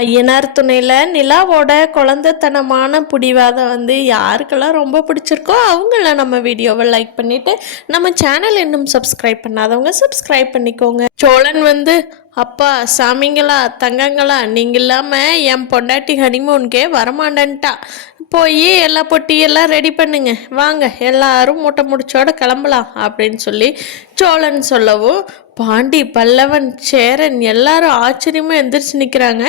ஐயனார் துணையில் நிலாவோட குழந்தைத்தனமான பிடிவாதம் யாருக்கெல்லாம் ரொம்ப பிடிச்சிருக்கோ அவங்கள நம்ம வீடியோவை லைக் பண்ணிவிட்டு நம்ம சேனல் இன்னும் சப்ஸ்கிரைப் பண்ணாதவங்க சப்ஸ்கிரைப் பண்ணிக்கோங்க. சோழன் அப்பா சாமிங்களா தங்கங்களா நீங்கள் இல்லாமல் என் பொண்டாட்டி ஹனிமூனுக்கே வரமாட்டேன்ட்டா, போய் எல்லா பொட்டியெல்லாம் ரெடி பண்ணுங்க, வாங்க எல்லாரும் மூட்டை முடிச்சோட கிளம்பலாம் அப்படின்னு சொல்லி சோழன் சொல்லவும் பாண்டி பல்லவன் சேரன் எல்லாரும் ஆச்சரியமா எந்திரிச்சு நிற்கிறாங்க.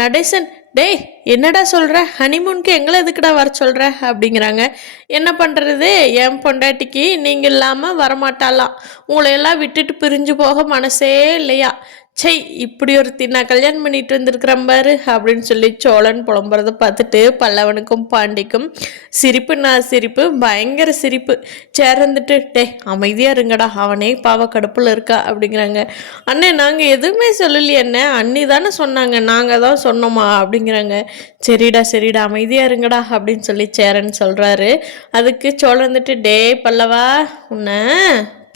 நடேசன், டேய் என்னடா சொல்கிற, ஹனிமூனுக்கு எங்களை எதுக்குடா வர சொல்கிற அப்படிங்கிறாங்க. என்ன பண்ணுறது, என் பொண்டாட்டிக்கு நீங்கள் இல்லாமல் வரமாட்டாலாம், உங்களையெல்லாம் விட்டுட்டு பிரிஞ்சு போக மனசே இல்லையா, சை இப்படி ஒருத்தி நான் கல்யாணம் பண்ணிட்டு வந்திருக்கிறேன் பாரு அப்படின்னு சொல்லி சோழன் புலம்புறதை பார்த்துட்டு பல்லவனுக்கும் பாண்டிக்கும் சிரிப்பு பயங்கர சிரிப்பு. சேர்ந்துட்டு டே அமைதியாக இருங்கடா, அவனே பாவ கடுப்பில் இருக்கா அப்படிங்கிறாங்க. அண்ணே நாங்கள் எதுவுமே சொல்லலையே அண்ணே, அண்ணி தானே சொன்னாங்க, நாங்கள் தான் சொன்னோமா அப்படிங்கிறாங்க. சரிடா அமைதியாக இருங்கடா அப்படின்னு சொல்லி சேரன் சொல்கிறாரு. அதுக்கு சோழன் டே பல்லவா உன்னை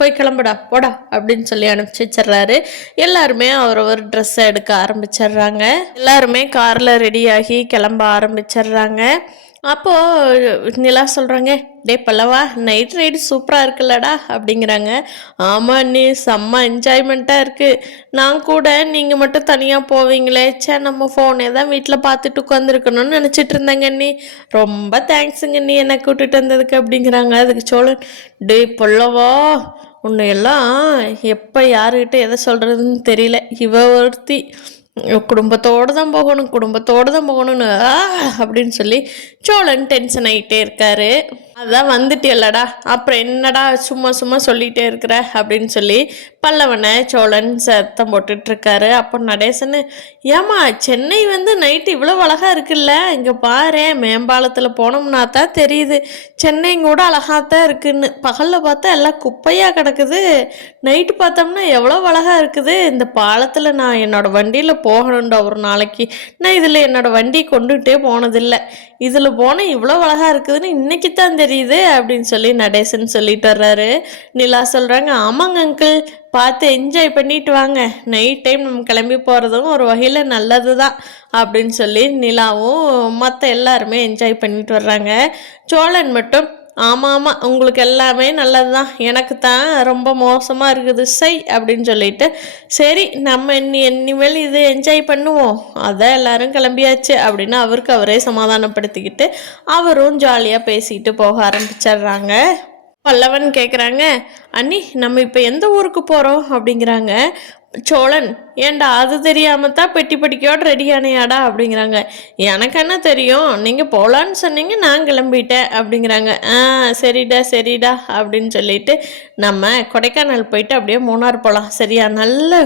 போய் கிளம்புடா போடா அப்படின்னு சொல்லி அனுப்பிச்சி வச்சிட்றாரு. எல்லாருமே அவரவர் ட்ரெஸ்ஸை எடுக்க ஆரம்பிச்சிடுறாங்க. எல்லாருமே காரில் ரெடியாகி கிளம்ப ஆரம்பிச்சிடுறாங்க. அப்போது நிலா சொல்கிறாங்க, டே பல்லவா நைட் ரைடு சூப்பராக இருக்குல்லடா அப்படிங்கிறாங்க. ஆமாம் நீ செம்ம என்ஜாய்மெண்ட்டாக இருக்குது, நான் கூட நீங்கள் மட்டும் தனியாக போவீங்களே, சே நம்ம ஃபோனே தான் வீட்டில் பார்த்துட்டு உட்காந்துருக்கணும்னு நினச்சிட்டு இருந்தேங்க நீ, ரொம்ப தேங்க்ஸுங்க நீ என்னை கூட்டிகிட்டு வந்ததுக்கு அப்படிங்கிறாங்க. அதுக்கு சோழன், டே பல்லவா உன்னையெல்லாம் எப்போ யாருக்கிட்ட எதை சொல்கிறதுன்னு தெரியல, இவ ஒருத்தி குடும்பத்தோடு தான் போகணும்னு அப்படின்னு சொல்லி சோழன் டென்ஷன் ஆகிட்டே இருக்காரு. அதான் வந்துட்டியல்லடா, அப்புறம் என்னடா சும்மா சொல்லிகிட்டே இருக்கிற அப்படின்னு சொல்லி பல்லவனை சோழன் சத்தம் போட்டுட்ருக்காரு. அப்போ நடேசன், ஏமா சென்னை நைட்டு இவ்வளோ அழகாக இருக்குல்ல, இங்கே பாரு மேம்பாலத்தில் போனோம்னா தான் தெரியுது சென்னை கூட அழகாகத்தான் இருக்குன்னு, பகலில் பார்த்தா எல்லாம் குப்பையாக கிடக்குது, நைட்டு பார்த்தோம்னா எவ்வளோ அழகாக இருக்குது, இந்த பாலத்தில் நான் என்னோடய வண்டியில் போகணுண்டா ஒரு நாளைக்கு, நான் இதில் என்னோடய வண்டி கொண்டுகிட்டே போனதில்லை, இதில் போனால் இவ்வளோ அழகாக இருக்குதுன்னு இன்னைக்கு தான் தெரியுது அப்படின்னு சொல்லி நடேசன் சொல்லிட்டு வர்றாரு. நிலா சொல்கிறாங்க, ஆமாங்க அங்கிள், பார்த்து என்ஜாய் பண்ணிட்டு வாங்க, நைட் டைம் நம்ம கிளம்பி போகிறதும் ஒரு வகையில் நல்லது தான் அப்படின்னு சொல்லி நிலாவும் மற்ற எல்லாருமே என்ஜாய் பண்ணிட்டு வர்றாங்க. சோழன் மட்டும் ஆமாம் உங்களுக்கு எல்லாமே நல்லது தான், எனக்கு தான் ரொம்ப மோசமாக இருக்குது சை அப்படின்னு சொல்லிட்டு, சரி நம்ம இனிமேல் இது என்ஜாய் பண்ணுவோம், அதான் எல்லாரும் கிளம்பியாச்சு அப்படின்னு அவருக்கு அவரே சமாதானப்படுத்திக்கிட்டு அவரும் ஜாலியாக பேசிக்கிட்டு போக ஆரம்பிச்சிடுறாங்க. பல்லவன் கேட்குறாங்க, அண்ணி நம்ம இப்போ எந்த ஊருக்கு போகிறோம் அப்படிங்கிறாங்க. சோழன், ஏண்டா அது தெரியாமல் தான் பெட்டி படிக்கையோடு ரெடியானையாடா அப்படிங்கிறாங்க. எனக்கு என்ன தெரியும், நீங்கள் போகலான்னு சொன்னீங்க நான் கிளம்பிட்டேன் அப்படிங்கிறாங்க. சரிடா அப்படின்னு சொல்லிட்டு நம்ம கொடைக்கானல் போயிட்டு அப்படியே மூணார் போகலாம், சரியா, நல்ல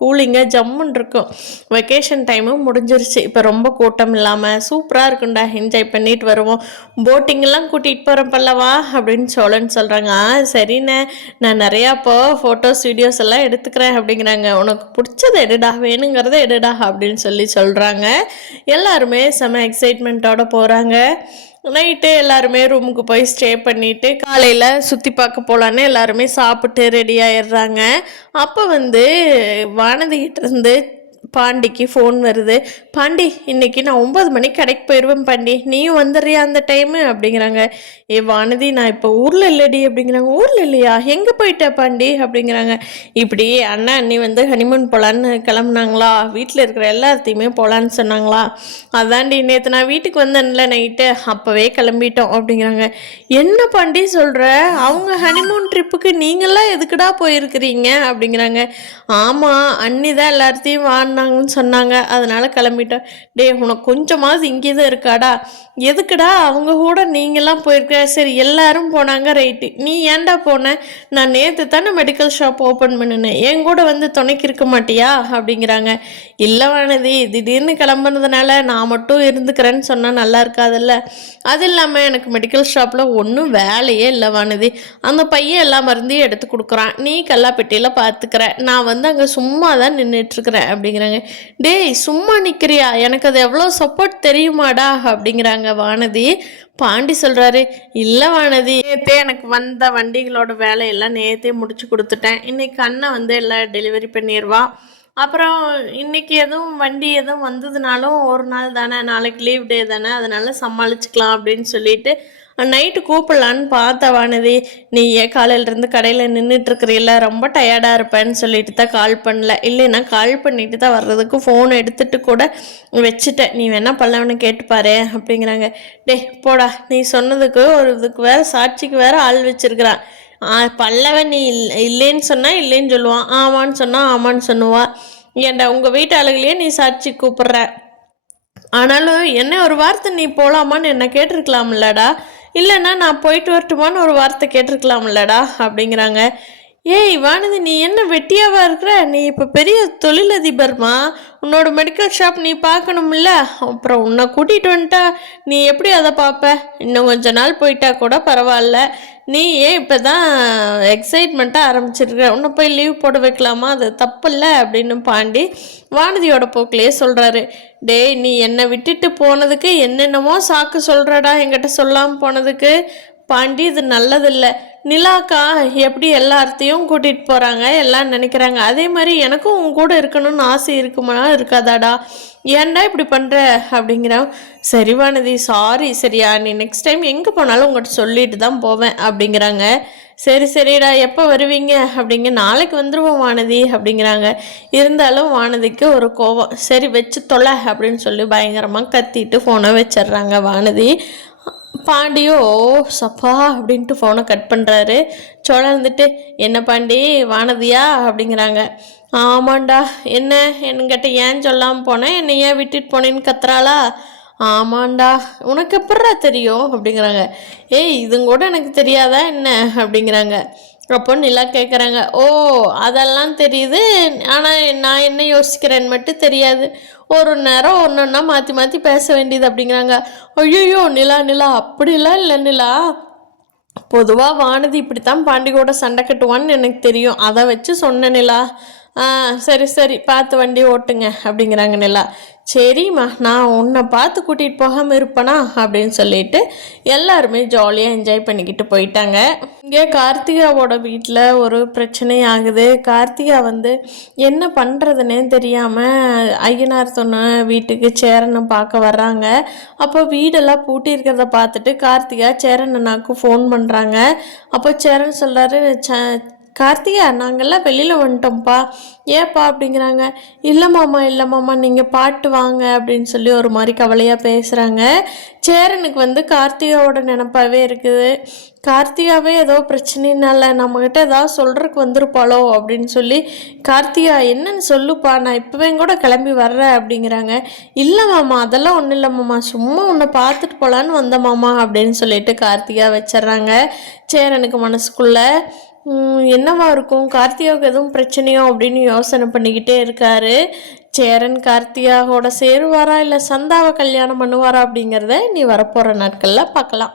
கூலிங்காக ஜம்முன்னு இருக்கும், வெக்கேஷன் டைமும் முடிஞ்சிருச்சு, இப்போ ரொம்ப கூட்டம் இல்லாமல் சூப்பராக இருக்குண்டா, என்ஜாய் பண்ணிட்டு வருவோம், போட்டிங்கெல்லாம் கூட்டிகிட்டு போகிறோம் பல்லவா அப்படின்னு சோழன் சொல்கிறாங்க. சரிண்ணே, நான் நிறையா இப்போ ஃபோட்டோஸ் வீடியோஸ் எல்லாம் எடுத்துக்கிறேன் அப்படிங்கிறாங்க. உனக்கு பிடிச்சதை எடுடா, வேணுங்கிறத எடுடா அப்படின்னு சொல்கிறாங்க. எல்லாருமே செம எக்ஸைட்மெண்ட்டோட போகிறாங்க. நைட்டு எல்லாருமே ரூமுக்கு போய் ஸ்டே பண்ணிவிட்டு காலையில் சுற்றி பார்க்க போகலான்னு எல்லாருமே சாப்பிட்டு ரெடி ஆயிடுறாங்க. அப்போ வானதிகிட்டேருந்து பாண்டிக்கு ஃபோன் வருது. பாண்டி இன்னைக்கு நான் 9 மணிக்கு கடைக்கு போயிடுவேன் பாண்டி, நீயும் வந்துடுறியா அந்த டைமு அப்படிங்கிறாங்க. ஏ வானதி நான் இப்போ ஊரில் இல்லடி அப்படிங்கிறாங்க. ஊரில் இல்லையா, எங்கே போயிட்ட பாண்டி அப்படிங்கிறாங்க. இப்படி அண்ணா அண்ணி ஹனிமூன் போகலான்னு கிளம்புனாங்களா, வீட்டில் இருக்கிற எல்லாத்தையுமே போகலான்னு சொன்னாங்களா, அதாண்டி நேற்று நான் வீட்டுக்கு வந்தேன்ல நைட்டு, அப்போவே கிளம்பிட்டோம் அப்படிங்கிறாங்க. என்ன பாண்டி சொல்கிற, அவங்க ஹனிமூன் ட்ரிப்புக்கு நீங்களாம் எதுக்குடா போயிருக்கிறீங்க அப்படிங்கிறாங்க. ஆமாம் அண்ணி தான் எல்லாத்தையும் வாங்கினாங்கன்னு சொன்னாங்க, அதனால் கிளம்பிட்டோம். டே உனக்கு கொஞ்சமாவது இங்கே தான் இருக்காடா, எதுக்குடா அவங்க கூட நீங்களாம் போயிருக்க, சரி எல்லாரும் போனாங்க ரைட்டு, நீ ஏன்டா போன, நான் நேற்று தானே மெடிக்கல் ஷாப் ஓப்பன் பண்ணினேன், என் கூட துணைக்கு இருக்க மாட்டியா அப்படிங்கிறாங்க. இல்லை வானதி, திடீர்னு கிளம்புனதுனால நான் மட்டும் இருந்துக்கிறேன்னு சொன்னால் நல்லா இருக்காதுல்ல, அது இல்லாமல் எனக்கு மெடிக்கல் ஷாப்பில் ஒன்றும் வேலையே இல்லை வானதி, அந்த பையன் எல்லா மருந்தையும் எடுத்து கொடுக்குறான், நீ கல்லாப்பெட்டியில் பார்த்துக்கிற, நான் அங்கே சும்மா தான் நின்றுட்டுருக்குறேன் அப்படிங்கிறாங்க. டேய் சும்மா நிற்கிறியா, எனக்கு அது எவ்வளோ சப்போர்ட் தெரியுமாடா அப்படிங்கிறாங்க வானதி. பாண்டி சொல்கிறாரு, இல்லை வானதி, நேற்றே எனக்கு வந்த வண்டிகளோட வேலையெல்லாம் நேற்றே முடிச்சு கொடுத்துட்டேன், இன்னைக்கு அண்ணன் எல்லாம் டெலிவரி பண்ணிடுவா, அப்புறம் இன்னைக்கு எதுவும் வண்டி எதுவும் வந்ததுனாலும் ஒரு நாள் தானே, நாளைக்கு லீவ் டே தானே, அதனால சமாளிச்சுக்கலாம் அப்படின்னு சொல்லிட்டு நைட்டு கூப்பிடலான்னு பார்த்த வானதி, நீ ஏன் காலையிலேருந்து கடையில் நின்றுட்டுருக்குறீல்ல, ரொம்ப டயர்டாக இருப்பேன்னு சொல்லிட்டு தான் கால் பண்ணல. இல்லைன்னா கால் பண்ணிட்டு தான் வர்றதுக்கு ஃபோன் எடுத்துகிட்டு கூட வச்சுட்டேன். நீ வேணா பல்லவனை கேட்டுப்பாரு அப்படிங்கிறாங்க. டே போடா, நீ சொன்னதுக்கு ஒரு இதுக்கு வேறு சாட்சிக்கு வேறு ஆள் வச்சுருக்கிறான். பல்லவன் நீ இல்லைன்னு சொன்னால் இல்லைன்னு சொல்லுவான், ஆமான்னு சொன்னால் ஆமான்னு சொல்லுவான். ஏன்டா உங்கள் வீட்டு ஆளுகளையே நீ சாட்சி கூப்பிட்ற, ஆனாலும் என்ன ஒரு வார்த்தை நீ போகலாமான்னு என்ன கேட்டிருக்கலாம்லடா, இல்லைன்னா நான் போயிட்டு வரட்டுமான்னு ஒரு வார்த்தை கேட்டிருக்கலாம்லடா அப்படிங்கிறாங்க. ஏய் வானதி, நீ என்ன வெட்டியாவா இருக்கிற? நீ இப்போ பெரிய தொழிலதிபர்மா, உன்னோட மெடிக்கல் ஷாப் நீ பார்க்கணும்ல, அப்புறம் உன்னை கூட்டிகிட்டு வந்துட்டா நீ எப்படி அதை பார்ப்ப? இன்னும் கொஞ்ச நாள் போயிட்டா கூட பரவாயில்ல, நீ ஏன் இப்போ தான் எக்ஸைட்மெண்ட்டாக ஆரம்பிச்சிருக்க, உன்னை போய் லீவ் போட வைக்கலாமா? அது தப்பில்ல அப்படின்னு பாண்டி வானதியோட போக்கிலேயே சொல்கிறாரு. டேய், நீ என்னை விட்டுட்டு போனதுக்கு என்னென்னமோ சாக்கு சொல்கிறடா, என்கிட்ட சொல்லாமல் போனதுக்கு. பாண்டி, இது நல்லதில்லை. நிலாக்கா எப்படி எல்லாத்தையும் கூட்டிகிட்டு போகிறாங்க, எல்லாம் நினைக்கிறாங்க, அதே மாதிரி எனக்கும் உன் கூட இருக்கணும்னு ஆசை இருக்குமா இருக்காதாடா, ஏன்டா இப்படி பண்ணுற அப்படிங்கிறான். சரி வானதி, சாரி சரியா, நீ நெக்ஸ்ட் டைம் எங்கே போனாலும் உங்கள்கிட்ட சொல்லிட்டு தான் போவேன் அப்படிங்கிறாங்க. சரி சரிடா, எப்போ வருவீங்க அப்படிங்க. நாளைக்கு வந்துடுவோம் வானதி அப்படிங்கிறாங்க. இருந்தாலும் வானதிக்கு ஒரு கோவம். சரி வச்சு தொலை அப்படின்னு சொல்லி பயங்கரமாக கத்திட்டு ஃபோனை வச்சிடுறாங்க வானதி. பாண்டியோ சப்பா அப்படின்ட்டு ஃபோனை கட் பண்ணுறாரு. சோழன் இருந்துட்டு, என்ன பாண்டி வானதியா அப்படிங்கிறாங்க. ஆமாண்டா, என்ன என்கிட்ட ஏன் சொல்லாமல் போனேன், என்னை ஏன் விட்டுட்டு போனேன்னு கத்துறாளா? ஆமாண்டா, உனக்கு எப்பட்றா தெரியும் அப்படிங்கிறாங்க. ஏய், இதுங்க கூட எனக்கு தெரியாதா என்ன அப்படிங்கிறாங்க. அப்போ நிலா கேட்குறாங்க. ஓ, அதெல்லாம் தெரியுது, ஆனால் நான் என்ன யோசிக்கிறேன்னு மட்டும் தெரியாது, ஒரு நேரம் ஒன்று ஒன்றா மாற்றி மாற்றி பேச வேண்டியது அப்படிங்கிறாங்க. ஐயோ நிலா நிலா, அப்படிலாம் இல்லை நிலா, பொதுவாக வானதி இப்படித்தான் பாண்டி கூட சண்டை கட்டுவான்னு எனக்கு தெரியும், அதை வச்சு சொன்ன நிலா. சரி சரி, பார்த்து வண்டி ஓட்டுங்க அப்படிங்கிறாங்க நிலா. சரிம்மா, நான் உன்னை பார்த்து கூட்டிகிட்டு போகாமல் இருப்பேனா அப்படின்னு சொல்லிட்டு எல்லாருமே ஜாலியாக என்ஜாய் பண்ணிக்கிட்டு போயிட்டாங்க. இங்கே கார்த்திகாவோட வீட்டில் ஒரு பிரச்சனை ஆகுது. கார்த்திகா என்ன பண்ணுறதுன்னே தெரியாமல் ஐயனார் சொன்ன வீட்டுக்கு சேரனை பார்க்க வர்றாங்க. அப்போ வீடெல்லாம் பூட்டி இருக்கிறத பார்த்துட்டு கார்த்திகா சேரனனாக்கு ஃபோன் பண்ணுறாங்க. அப்போ சேரன் சொல்கிறாரு, கார்த்திகா நாங்கள்லாம் வெளியில் வந்துட்டோம்ப்பா, ஏப்பா அப்படிங்கிறாங்க. இல்லை மாமா நீங்கள் பாட்டு வாங்க அப்படின்னு சொல்லி ஒரு மாதிரி கவலையாக பேசுகிறாங்க. சேரனுக்கு கார்த்திகாவோட நினப்பாவே இருக்குது. கார்த்திகாவே ஏதோ பிரச்சனைனால நம்மக்கிட்ட ஏதாவது சொல்கிறதுக்கு வந்திருப்பாளோ அப்படின்னு சொல்லி, கார்த்திகா என்னன்னு சொல்லுப்பா, நான் இப்போவே கூட கிளம்பி வர்றேன் அப்படிங்கிறாங்க. இல்லை மாமா, அதெல்லாம் ஒன்றும் இல்லை மாமா, சும்மா உன்னை பார்த்துட்டு போகலான்னு வந்த மாமா அப்படின்னு சொல்லிட்டு கார்த்திகா வச்சிட்றாங்க. சேரனுக்கு மனசுக்குள்ளே என்னவா இருக்கும், கார்த்திகாவுக்கு எதுவும் பிரச்சனையோ அப்படின்னு யோசனை பண்ணிக்கிட்டே இருக்காரு. சேரன் கார்த்திகாவோட சேருவாரா இல்லை சந்தாவை கல்யாணம் பண்ணுவாரா அப்படிங்கிறத நீ வரப்போகிற நாட்களில் பார்க்கலாம்.